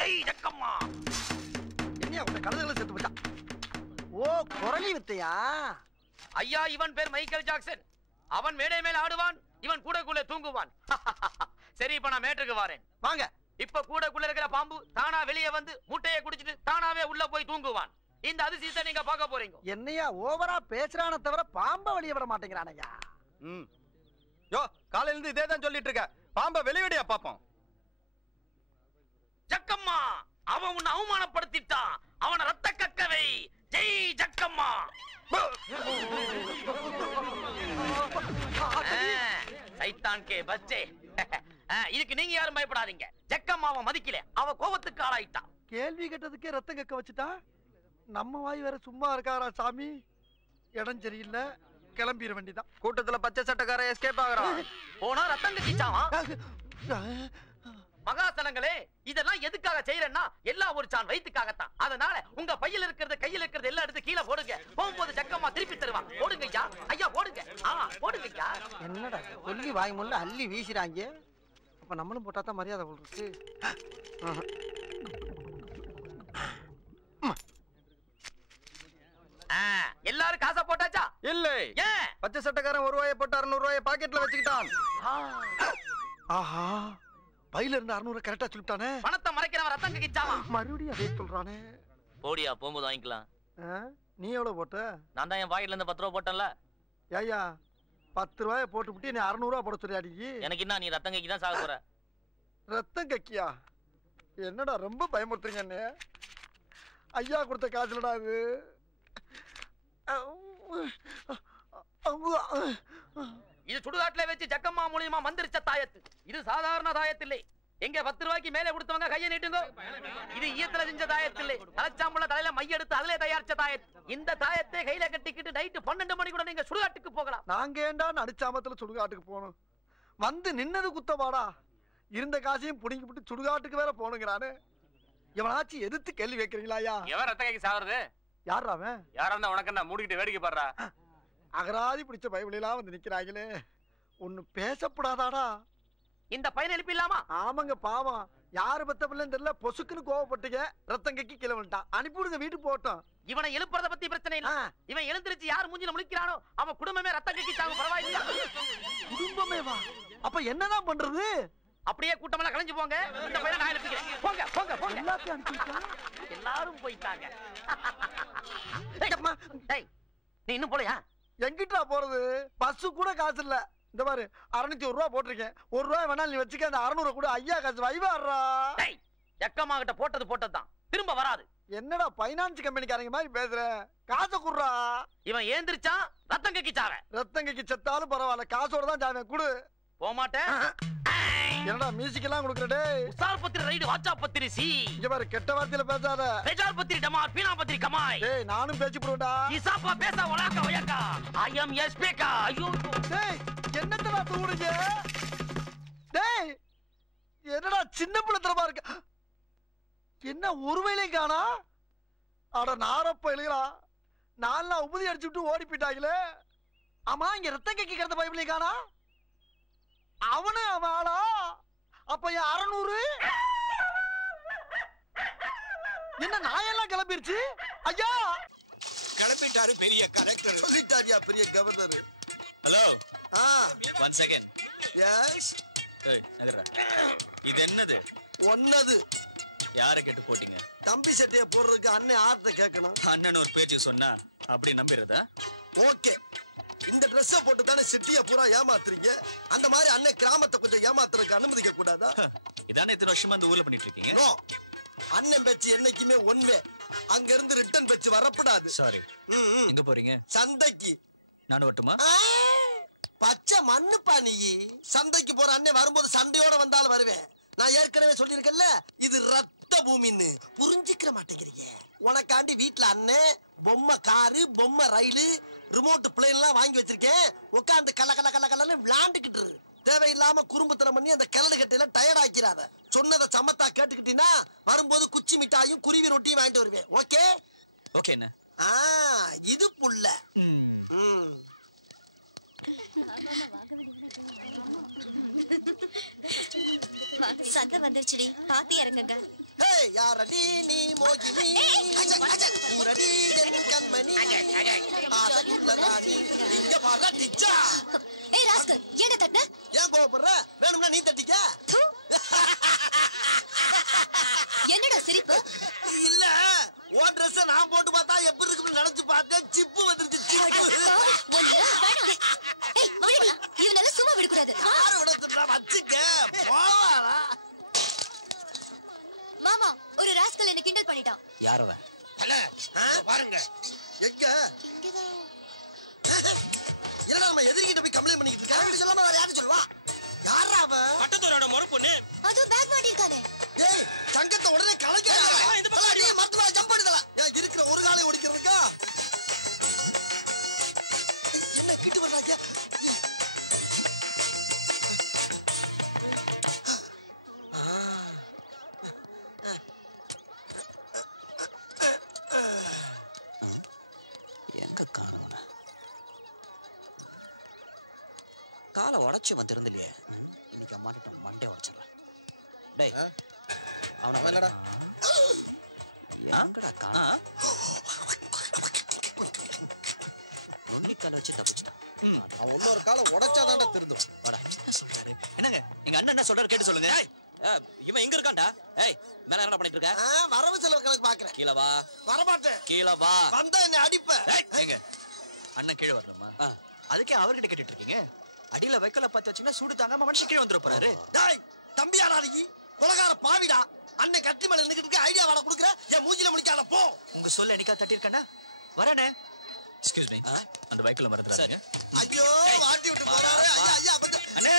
ஜெய் ஜக்கம்மா என்ன உங்க கழுதுகளை செத்து போச்சா ஓ குரலி வித்தையா? ஐயா இவன் பேர் மைக்கேல் ஜாக்சன். அவன் மேடை மேல ஆடுவான் இவன் கூடக்குள்ள தூங்குவான். சரி இப்ப நான் மேட்டுக்கு வரேன். வாங்க. இப்ப கூடக்குள்ள இருக்கிற பாம்பு தானா வெளியே வந்து முட்டையை குடிச்சிட்டு தானாவே உள்ள போய் தூங்குவான். இந்த அதிசயத்தை நீங்க பார்க்க போறீங்க. என்னையா ஓவரா பேசுறானே தவிர பாம்ப வெளிய விட மாட்டேங்கிறானையா? ம். யோ காலையில இருந்து இதே தான் சொல்லிட்டு இருக்க. பாம்ப வெளிவிடியா பாப்போம். ஜக்கம்மா அவன் உன்னை அவமானப்படுத்திட்டான். அவனை ரத்த கக்கவை. ஜெய் ஜக்கம்மா. சைத்தான் கே பச்சே. ஆ, இதுக்கு நீங்க யாரும் பயப்படாதீங்க. ஜக்கம்மாவை மதிக்கல. அவ கோபத்துக்கு ஆளாயிட்டான் கேள்வி கேட்டதுக்கே ரத்தம் கக்க வச்சுட்டா? நம்ம வாய் வேற சும்மா இருக்காரா சாமி? இடம் சரியில்லை. கிளம்பிட வேண்டிதான் கூட்டத்துல பச்சை சட்டக்கார எஸ்கேப் ஆகுறான். போனா ரத்தம் கட்டிச்சாவான் மகாசனங்களே இதெல்லாம் எதுக்காக செய்யறேன்னா எல்லாம் ஒரு சான் வயிற்றுக்காகத்தான் அதனால உங்க பையில இருக்கிறது கையில இருக்கிறது எல்லாம் எடுத்து கீழே போடுங்க. போகும்போது ஜக்கம்மா திருப்பி தருவான். போடுங்க ஐயா ஐயா போடுங்க. ஆ போடுங்க ஐயா என்னடா சொல்லி வாய் முள்ள அள்ளி வீசுறாங்க. அப்ப நம்மளும் போட்டா தான் மரியாதை. ஆ, எல்லாரும் காசை போட்டாச்சா? இல்லை. ஏன் பச்சை சட்டக்காரன் ஒரு ரூபாயை போட்டு அறுநூறு ரூபாயை பாக்கெட்ல வச்சுக்கிட்டான். ஆஹா. பையில இருந்து அறுநூறு கரெக்டா சொல்லிட்டானே பணத்தை மறைக்கிறவன் ரத்தம் கக்கிச்சாவான் மறுபடியும் அதே சொல்றானே போடியா போகும்போது வாங்கிக்கலாம்? நீ எவ்வளவு போட்ட நான் தான் என் பாக்கெட்ல இருந்து பத்து ரூபா போட்டேன்ல ஏய்யா பத்து ரூபாய போட்டு விட்டு நீ அறுநூறுவா போட சொல்லியாடி எனக்கு என்ன நீ ரத்தம் கக்கி தான் சாக போற ரத்தம் கக்கியா என்னடா ரொம்ப பயமுறுத்துறீங்க அண்ணே ஐயா கொடுத்த காசுலடா இது இது சுடுகாட்டுல வச்சு ஜக்கம்மா மூலியமா மந்திரிச்ச தாயத்து. இது சாதாரண தாயத்து இல்லை எங்க பத்து ரூபாய்க்கு மேல கொடுத்தவங்க கையை நீட்டுங்க. இது ஈயத்துல செஞ்ச தாயத்து இல்லை தலைச்சாம்புல தலையில மை எடுத்து அதுல தயாரிச்ச தாயத்து. இந்த தாயத்தை கையில கட்டிக்கிட்டு நைட்டு பன்னெண்டு மணி கூட நீங்க சுடுகாட்டுக்கு போகலாம். நாங்க ஏண்டா நடிச்சாமத்துல சுடுகாட்டுக்கு போகணும்? வந்து நின்னது குத்தவாடா இருந்த காசையும் புடிங்கி விட்டு சுடுகாட்டுக்கு வேற போகணுங்கிறானே. இவனாச்சும் எதிர்த்து கேள்வி வைக்கிறீங்களா ஐயா? எவன் ரத்த கைக்கு சாகுறது யாரா அவன்? யாரா இருந்தா உனக்கு என்ன மூடிக்கிட்டு வேடிக்கை பாடுறா? அகராதி பிடிச்ச பைபிளெல்லாம் வந்து நிக்கிறாங்களே. ஒண்ணு பேசப்படாதாடா. இந்த பையன் எழுப்பிடலாமா? ஆமாங்க பாவம். யாரு பத்த பிள்ளைன்னு தெரியல பொசுக்குன்னு கோவப்பட்டுங்க ரத்தம் கக்கி கீழே வந்துட்டான் அனுப்பிவிடுங்க வீட்டுக்கு போட்டோம் இவனை எழுப்புறத பத்தி பிரச்சனை இல்ல. இவன் எழுந்திருச்சு யார் மூஞ்சில முழிக்கிறானோ அவன் குடும்பமே ரத்தம் கக்கி சாகும் பரவாயில்ல குடும்பமே வா அப்ப என்னதான் பண்றது? அப்படியே கூட்டமெல்லாம் கலைஞ்சு போங்க. இந்த பையனை நான் எழுப்பிக்கிறேன். போங்க போங்க போங்க. எல்லாத்தையும் எல்லாரும் போயிட்டாங்க. டேய் நீ இன்னும் போலையா? எங்கிட்டா போறது? பஸ் கூட காசு இல்ல. இந்த பாரு அறுநூத்தி ஒரு ரூபா போட்டிருக்கேன். ஒரு ரூபாய் வேணாலும் நீ வச்சுக்க அந்த அறுநூறு கூட ஐயா காசு. வைவாடுறா எக்கம்மா கிட்ட போட்டது போட்டதுதான். திரும்ப வராது. என்னடா பைனான்ஸ் கம்பெனிக்காரங்க மாதிரி பேசுற? காசை குடுறா. இவன் ஏந்திரிச்சான் ரத்தம் கக்கிச்சாவ ரத்தம் கக்கி செத்தாலும் பரவாயில்ல. காசோட தான் ஜாவேன் குடு. போக மாட்டேன் என்னடா மியூசிக் எல்லாம் கொடுக்குற டேய்? உசார் பத்திரி ரைடு வாச்சா பத்திரி சி. இங்க பாரு கெட்ட வார்த்தையில பேசாத. ரெஜார் பத்திரி டமார் பீனா பத்திரி கமாய். டேய் நானும் பேச்சு போடுவேன்டா. இசாப்பா பேச ஒலாக்க ஒயக்கா. ஐ எம் எஸ் பேக்கா ஐயோ டேய் என்னத்தடா தூடுங்க டேய் என்னடா சின்ன பிள்ளைத்தனமா இருக்க? என்ன ஒரு வேலையும் காணா? அட நாரப்ப எழுகிறா நாலாம் உபதி அடிச்சு விட்டு ஓடி போயிட்டாங்களே. ஆமா இங்க ரத்தம் கக்கி கிடந்த பைபிளையும் காணா? அவனு ஆளா அப்ப என் அறநூறு? என்ன நாயெல்லாம் கிளம்பிருச்சு? ஐயா! கிளம்பிட்டாரு பெரிய கலெக்டர். சொல்லிட்டாரியா பெரிய governor? Hello. One second yes இது என்னது? ஒன்னது. யாரை கேட்டு போட்டீங்க? தம்பி சட்டையை போடுறதுக்கு அண்ணன் ஆர்த்த கேட்கணும். அண்ணன் ஒரு பேச்சு சொன்னா அப்படி நம்பிடுறதா? ஓகே. இந்த ட்ரெஸ்ஸை போட்டு தானே சிட்டியை பூரா ஏமாத்துறீங்க? அந்த மாதிரி அண்ணன் கிராமத்தை கொஞ்சம் ஏமாத்துறதுக்கு அனுமதிக்க கூடாதா? இதானே இத்தனை வருஷமா இந்த ஊர்ல பண்ணிட்டு இருக்கீங்க? நோ. அண்ணன் பேச்சு என்னைக்குமே ஒன்வே அங்க இருந்து ரிட்டர்ன் பேச்சு வரப்படாது. சாரி. எங்க போறீங்க? சந்தைக்கு. நானும் வரட்டுமா? பச்சை மண்ணுப்பா நீ. சந்தைக்கு போற அண்ணன் வரும்போது சண்டையோட வந்தாலும் வருவேன். நான் ஏற்கனவே சொல்லியிருக்கேன்ல இது ரத்த பூமின்னு. புரிஞ்சுக்கிற மாட்டேங்கிறீங்க. உனக்காண்டி வீட்ல அண்ணன் பொம்மை காரு பொம்மை ரயிலு ரிமோட் பிளேன் எல்லாம் வாங்கி வச்சிருக்கேன். உட்காந்து கல கல கல கலன்னு விளாண்டுக்கிட்டு இரு. தேவையில்லாம குறும்புத்தனம் பண்ணி அந்த கிளடு கட்டையில டயர்ட் ஆக்கிறாத சொன்னதை சமத்தா கேட்டுக்கிட்டீங்கன்னா வரும்போது குச்சி மிட்டாயும் குருவி ரொட்டியும் வாங்கிட்டு வருவேன். ஓகே ஓகே என்ன? ஆ இது புள்ள. ம், ம். சந்தை வந்துருச்சுடி. பாத்து இறங்குங்க. யாரடி நீ மோகினி? ஊரடி என் கண்மணி. இங்க பாரு டிச்சா ஏய் ராஸ்கல் ஏன் கோவப்படுற? வேணும்னா நீ தட்டிக்க. தூ. என்னடா சிரிப்பு? இல்ல உன் ட்ரெஸ் நான் போட்டு கிட்டு வர்றாங்க எங்க காணவன காலை உடச்சு வந்திருந்து காணா நுண்ணிக்கால வச்சு தப்பிச்சிட்டான் அவன் இன்னொரு காலை உடைச்சாதான்டா திருந்தும். என்ன சொல்றாரு என்னங்க? எங்க அண்ணன் என்ன சொல்றாரு கேட்டு சொல்லுங்க. இவன் எங்க இருக்கான்டா. ஏய் மேல என்ன பண்ணிட்டு இருக்க? வரவு செலவு கணக்கு பாக்குறேன். கீழே வா. வரமாட்டேன் கீழே வா. வந்தா என்ன அடிப்ப. ஏங்க அண்ணன் கீழே வரணுமா? அதுக்கே அவர்கிட்ட கேட்டுட்டு இருக்கீங்க? அடியில வைக்கல பத்து வச்சீங்கன்னா சூடு தாங்காம மனுஷன் கீழே வந்துட போறாரு. டேய் தம்பியாடா நீ. கொலகார பாவிடா. அண்ணன் கட்டி மேல நின்னுக்கிட்டு ஐடியா வாட குடுக்குற. என் மூஞ்சில முடிக்காத போ. உங்க சொல்ல என்னைக்கா தட்டிருக்கேன்னா வரேனே. எக்ஸ்கியூஸ் மீ அந்த வைக்கல மறந்துடாதீங்க ஐயோ வாட்டி விட்டு போறாரு ஐயா ஐயா அண்ணே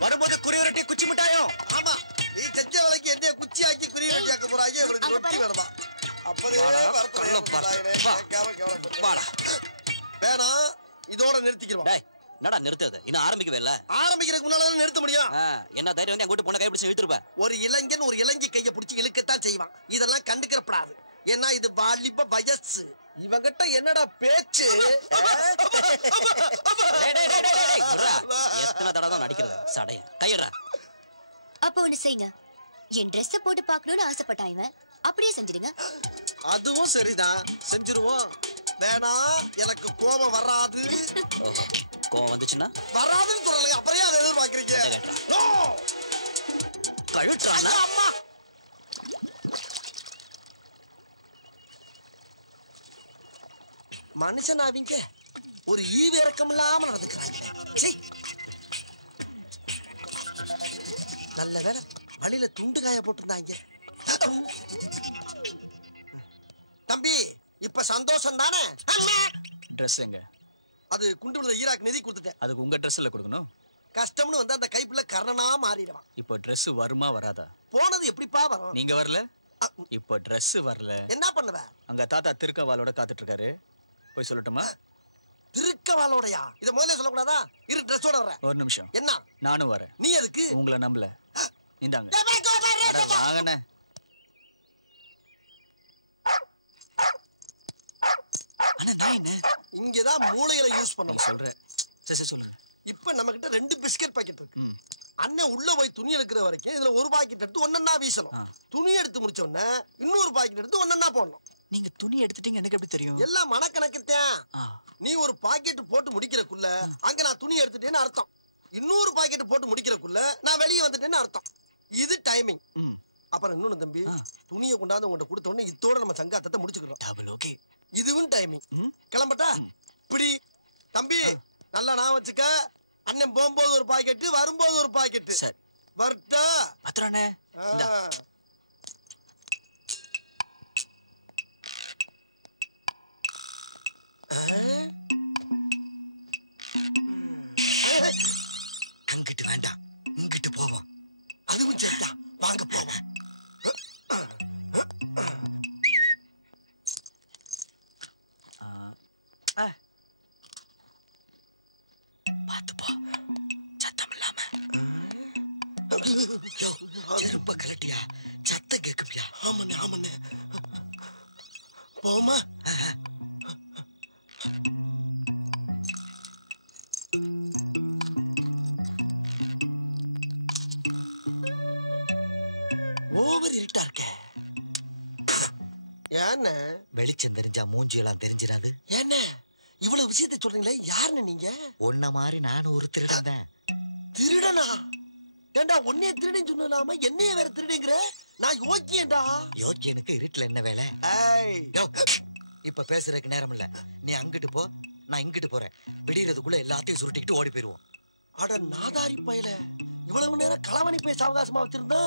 வரும்போது குறியுரட்டி குச்சி மிட்டாயும் ஆமா. நீ செஞ்ச வேலைக்கு என்ன குச்சி ஆக்கி குறி வெட்டி ஆக்க போறாங்க இவளுக்கு ரொட்டி. வேணுமா? அப்பதே வாடா, வரப்போறே கள்ள பாரு. போறாங்களே, வா. கேட்காம கேவலப்பட்டு. வாடா. வேணாம். இதோட நிறுத்திக்கிறோம். டேய். என்னடா நிறுத்துறது இன்னும் ஆரம்பிக்கவே இல்ல. ஆரம்பிக்கிறதுக்கு முன்னால தானே நிறுத்த முடியும்? என்ன தைரியம் வந்து என் கூட்டு பொண்ணை கைப்பிடிச்சு இழுத்துருப்ப? ஒரு இளைஞன் ஒரு இளைஞி கைய பிடிச்சி இழுக்கத்தான் செய்வான். இதெல்லாம் கண்டுக்கிறப்படாது. ஏன்னா இது வாலிப வயசு. இவங்கிட்ட என்னடா பேச்சு. எத்தனை தடவை தான் நடிக்கிறது? சடைய கையிடுறா. அப்ப ஒண்ணு செய்யுங்க. என் Dress போட்டு பார்க்கணும்னு ஆசைப்பட்டான் இவன். அப்படியே செஞ்சிடுங்க. அதுவும் சரிதான். செஞ்சிருவோம். வேணா எனக்கு கோபம் வராது. கோவம் வந்துச்சுன்னா? வராதுன்னு சொல்லலை அப்புறம் அதை எதிர்பார்க்கறீங்க. ஐயா, அம்மா! மனுஷன் அவங்க ஒரு ஈவு இறக்கம் இல்லாம நடந்துக்கிறாங்க. நல்ல வேலை வழியில துண்டு காய போட்டிருந்தாங்க. தம்பி இப்ப சந்தோஷம் தானே ட்ரெஸ் எங்க? அது குண்டு விழுந்த ஈராக் நிதி கொடுத்துட்டேன். அதுக்கு உங்க ட்ரெஸ்ல கொடுக்கணும். கஷ்டம்னு வந்து அந்த கைப்புல கர்ணனா மாறிடுவான். இப்போ Dress வருமா வராதா? போனது எப்படிப்பா வரும்? நீங்க வரல? இப்போ Dress வரல. என்ன பண்ணுவ? அங்க தாத்தா திருக்கவாலோட காத்துட்டு இருக்காரு போய் சொல்லட்டுமா? திருக்கவாலோடையா இத முதல்ல சொல்லக்கூடாதா? இரு ட்ரெஸ்ஸோட வர்றேன். ஒரு நிமிஷம். என்ன? நானும் வரேன். நீ எதுக்கு? உங்களை நம்பல. இந்தாங்க. நான் என்ன இங்கதான் மூளைகளை யூஸ் நீ பண்ணணும் சொல்ற சரி சரி சொல்லுங்க. இப்ப நம்ம கிட்ட ரெண்டு பிஸ்கட் பாக்கெட் இருக்கு. அண்ணன் உள்ள போய் துணி எடுக்கிற வரைக்கும் இதுல ஒரு பாக்கெட் எடுத்து ஒன்னொன்னா வீசணும். துணி எடுத்து முடிச்ச உடனே இன்னொரு பாக்கெட் எடுத்து ஒன்னொன்னா போடணும். நீங்க துணி எடுத்துட்டீங்க எனக்கு எப்படி தெரியும்? எல்லாம் மனக்கணக்குத்தான் நீ ஒரு பாக்கெட் போட்டு முடிக்கிறக்குள்ள அங்க நான் துணி எடுத்துட்டேன்னு அர்த்தம். இன்னொரு பாக்கெட் போட்டு முடிக்கிறக்குள்ள நான் வெளியே வந்துட்டேன்னு அர்த்தம். இது டைமிங் அப்புறம் இன்னொன்னு தம்பி. துணியை கொண்டாந்து உங்கள்ட்ட கொடுத்த உடனே இத்தோட நம்ம சங்காத்தத்தை முடிச்சுக்கிறோம். ஓகே இதுவும் டைமிங். கிளம்பட்டா? இப்படி தம்பி நல்லா நான் வச்சுக்க. அண்ணன் போகும்போது ஒரு பாக்கெட்டு வரும்போது ஒரு பாக்கெட்டு. சரி. வரட்டா. ஆ. அங்கிட்டு வேண்டாம். இங்கிட்டு போவோம். அதுவும் சரிதான். வாங்க போவோம். ஓவர் இருட்டா இருக்க. ஏன்னு வெளிச்சம் தெரிஞ்சா மூஞ்சியெல்லாம் தெரிஞ்சிடாது. ஏன்னு இவ்வளவு விஷயத்தை சொல்றீங்களே யாருன்னு நீங்க? உன்ன மாதிரி நானும் ஒரு திருடன் தான் திருடனா? ஏண்டா உன்னைய திருடன் சொல்லாம என்னைய வேற திருடுங்கிற? நான் யோக்கியேண்டா யோக்கியனுக்கு இருட்டுல என்ன வேலை? இப்ப பேசுறதுக்கு நேரம் இல்ல. நீ அங்கிட்டு போ நான் இங்கிட்டு போறேன். விடியறதுக்குள்ள எல்லாத்தையும் சுருட்டிக்கிட்டு ஓடி போயிருவோம். அட நாதாரி பயல. இவ்வளவு நேரம் களவணி பேச அவகாசமா வச்சிருந்தா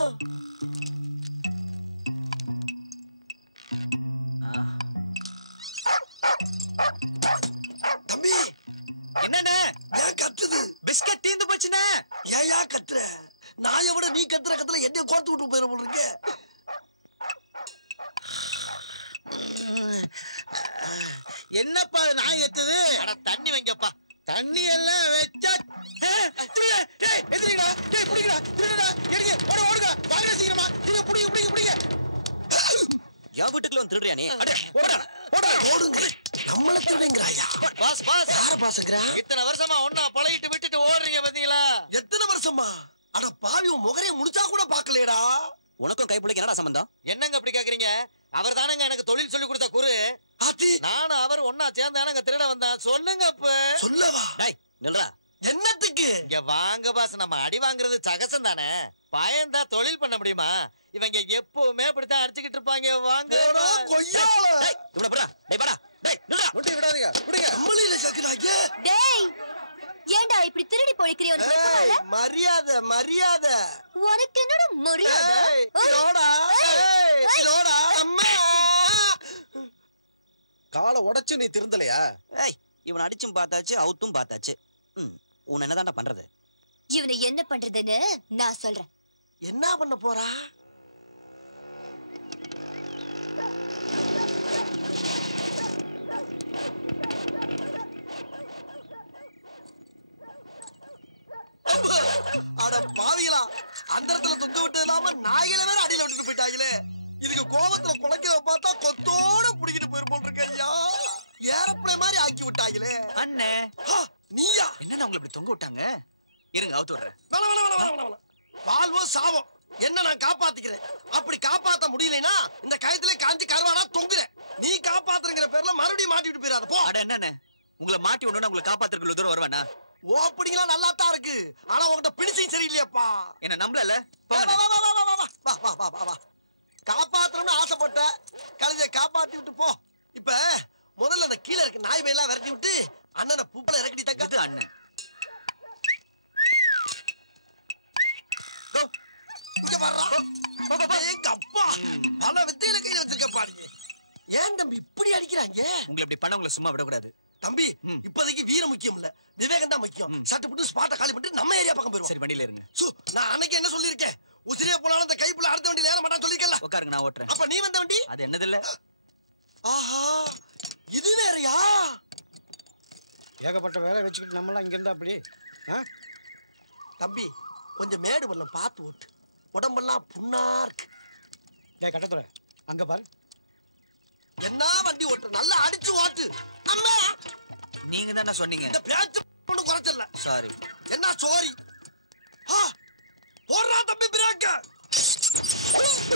திருடுறியா நீ? அடே. ஓடுங்க. நம்மள திருடுங்கிறாயா பாஸ், பாஸ். யார பாசங்கிறா இத்தனை வருஷமா ஒண்ணா பழகிட்டு விட்டுட்டு ஓடுறீங்க பாத்தீங்களா? எத்தனை வருஷமா? அட பாவி உன் முகரைய முடிச்சா கூட பாக்கலையடா உனக்கும் கைப்பிள்ளைக்கு என்னடா சம்பந்தம்? என்னங்க அப்படி கேக்குறீங்க? அவர் தானங்க எனக்கு தொழில் சொல்லி கொடுத்த குரு. ஆத்தி நானும் அவர் ஒன்னா சேர்ந்தானங்க திருட வந்தான் சொல்லுங்க அப்ப. சொல்லவா? டேய் நில்றா. என்னத்துக்கு? இங்க வாங்க பாஸ் நம்ம அடி வாங்குறது சகசம் தானே? பயந்தா தொழில் பண்ண முடியுமா? இவங்க எப்பவுமே அப்படித்தான் அடிச்சுக்கிட்டு இருப்பாங்க. வாங்க. ஏண்டா இப்படி திருடி பொழிக்கிறியோ மரியாதை? மரியாதை உனக்கு என்னோட மரியாதை? காலை உடைச்சு நீ திருந்தலையா? இவன் அடிச்சும் பார்த்தாச்சு அவுத்தும் பார்த்தாச்சு. உன் என்னதான்டா பண்றது? இவனை என்ன பண்றதுன்னு நான் சொல்றேன். என்ன பண்ண போறா அட பாவிகளா அந்த இடத்துல தொங்க விட்டது இல்லாம நாய்களை வேற அடியில விட்டுட்டு போயிட்டாங்களே இதுக்கு கோபத்துல குலைக்கிறத பார்த்தா கொத்தோட புடிக்கிட்டு போயிரு போல் இருக்கு ஐயா ஏறப்பிளை மாதிரி ஆக்கி விட்டாங்களே அண்ணே ஆ, நீயா என்னண்ணா உங்களை இப்படி தொங்க விட்டாங்க இருங்க அவுத்து விடுறேன் வேணாம், வேணாம், வேணாம், வேணாம், வேணாம். வாழ்வோ சாவோ என்ன நான் காப்பாத்திக்கிறேன் அப்படி காப்பாத்த முடியலைன்னா இந்த கயத்திலே காஞ்சி கருவாடா தொங்குறேன் நீ காப்பாத்துறங்கிற பேர்ல மறுபடியும் மாட்டிட்டு போயிடாத போ அட என்னண்ணே உங்களை மாட்டி ஒண்ணு உங்களை காப்பாத்துறதுக்கு தூரம் வருவேண்ணா விடக்கூடாது தம்பி. இப்போதைக்கு வீரம் முக்கியம் இல்ல விவேகம் தான் முக்கியம் சட்டு புட்டு ஸ்பாட்டை காலி பண்ணிட்டு நம்ம ஏரியா பக்கம் போயிருவோம் சரி வண்டியில இருங்க. சு, நான் அன்னைக்கு என்ன சொல்லியிருக்கேன்? உசிரியா போனாலும் அந்த கைப்புள்ள அடுத்த வண்டியில ஏற மாட்டான்னு சொல்லிருக்கல உட்காருங்க நான் ஓட்டுறேன். அப்ப நீ வந்த வண்டி? அது என்னது இல்ல? ஆஹா இது வேறயா? ஏகப்பட்ட வேலை வச்சுக்கிட்டு நம்மளாம் இங்க இருந்தா அப்படி? தம்பி கொஞ்சம் மேடு வரல பார்த்து ஓட்டு. உடம்பெல்லாம் புண்ணா இருக்கு. கட்டத்துறை அங்க பாரு. என்ன வண்டி ஓட்டு? நல்லா அடிச்சு ஓட்டு. அம்மா! நீங்க தானே சொன்னீங்க. இந்த பேச்சு ஒண்ணு குறைச்சல சாரி என்ன சோரி ஆ, போடுறா தம்பி பிரேக்க இறக்கி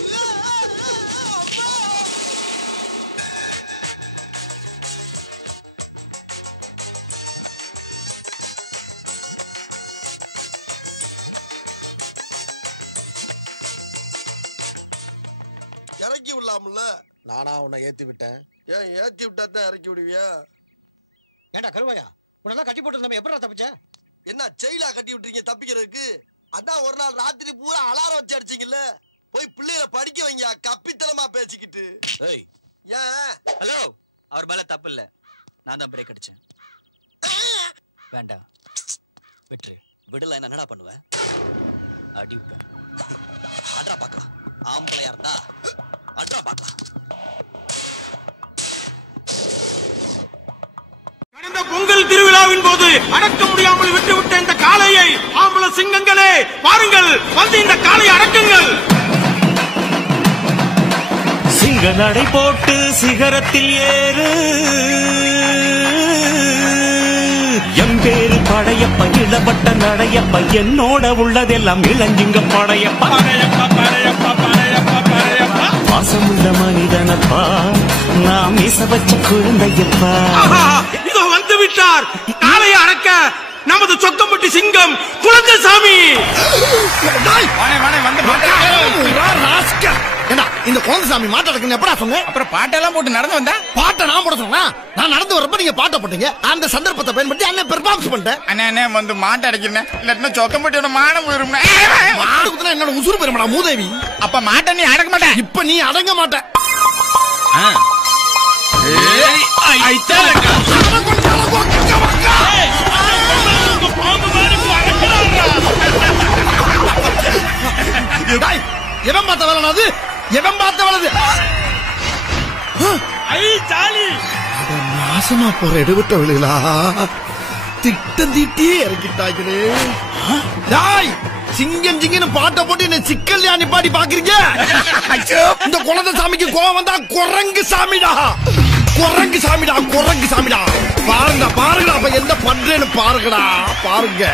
நானா உன்னை ஏத்தி விட்டேன். ஏன் ஏத்தி விட்டா தான் இறக்கி விடுவியா? ஏன்டா கருவாயா? உன்னெல்லாம் கட்டி போட்டு நம்ம எப்படா தப்பிச்ச? என்ன செயலா கட்டி விட்டுறீங்க தப்பிக்கிறதுக்கு? அதான் ஒரு நாள் ராத்திரி பூரா அலாரம் வச்சு அடிச்சீங்கல்ல? போய் பிள்ளைகளை படிக்க வைங்க கப்பித்தனமா பேசிக்கிட்டு. ஏய். ஏன்? ஹலோ அவர் மேல தப்பு இல்ல. நான் தான் பிரேக் அடிச்சேன். வேண்டாம். வெற்றி. விடல என்னடா பண்ணுவேன்? அடிப்பேன் அட்ரா பார்க்கலாம். ஆம்பளையா இருந்தா அட்ரா பார்க்கலாம். கடந்த பொங்கல் திருவிழாவின் போது அடக்க முடியாமல் விட்டுவிட்ட இந்த காளையை ஆம்பள சிங்கங்களே பாருங்கள் வந்து இந்த காளையை அடக்குங்கள். சிங்க நடை போட்டு சிகரத்தில் ஏறு. எம்பேரு படையப்ப இளவட்ட நடையப்ப என்னோட உள்ளதெல்லாம் இளஞ்சிங்க படையப்ப. பாசமுள்ள மனிதனப்பா நான் மீச வச்ச குழந்தையப்பா. விட்டார் காளையை அடக்க நமது சொக்கம்பட்டி சிங்கம் குழந்தைசாமி இந்த குழந்தைசாமி மாட்ட இருக்குன்னு எப்படா சொன்ன? அப்புறம் பாட்டெல்லாம் போட்டு நடந்து வந்தா? பாட்டை நான் போட சொன்னா நான் நடந்து வரப்ப நீங்க பாட்டை போட்டீங்க. அந்த சந்தர்ப்பத்தை பயன்படுத்தி அண்ணன் பெர்ஃபார்மன்ஸ் பண்ணிட்டேன். அண்ணே அண்ணே வந்து மாட்டை அடைக்கிறேன் இல்லாட்டினா சொக்கம்பட்டியோட மானம் போயிரும் மாடு குத்துனா என்னோட உசுறு பெருமடா மூதேவி. அப்ப மாட்டை நீ அடக்க மாட்டேன் இப்ப நீ அடங்க மாட்ட. டேய், எவன் பார்த்த வேலை அது? எவன் பார்த்த வேலை நாசமா போற எடுவிட்ட விழுகளா திட்டம் தீட்டி இறக்கிட்டாங்களே டாய் சிங்கம் சிங்கன்னு பாட்டை போட்டு என்ன சிக்கல்லையா நிப்பாட்டி பாக்குறீங்க இந்த குழந்தை சாமிக்கு கோவம் வந்தா குரங்கு சாமிடா. குரங்கு சாமிடா குரங்கு சாமிடா. பாருங்க பாருங்கடா அப்ப என்ன பண்றேன்னு பாருங்கடா பாருங்க.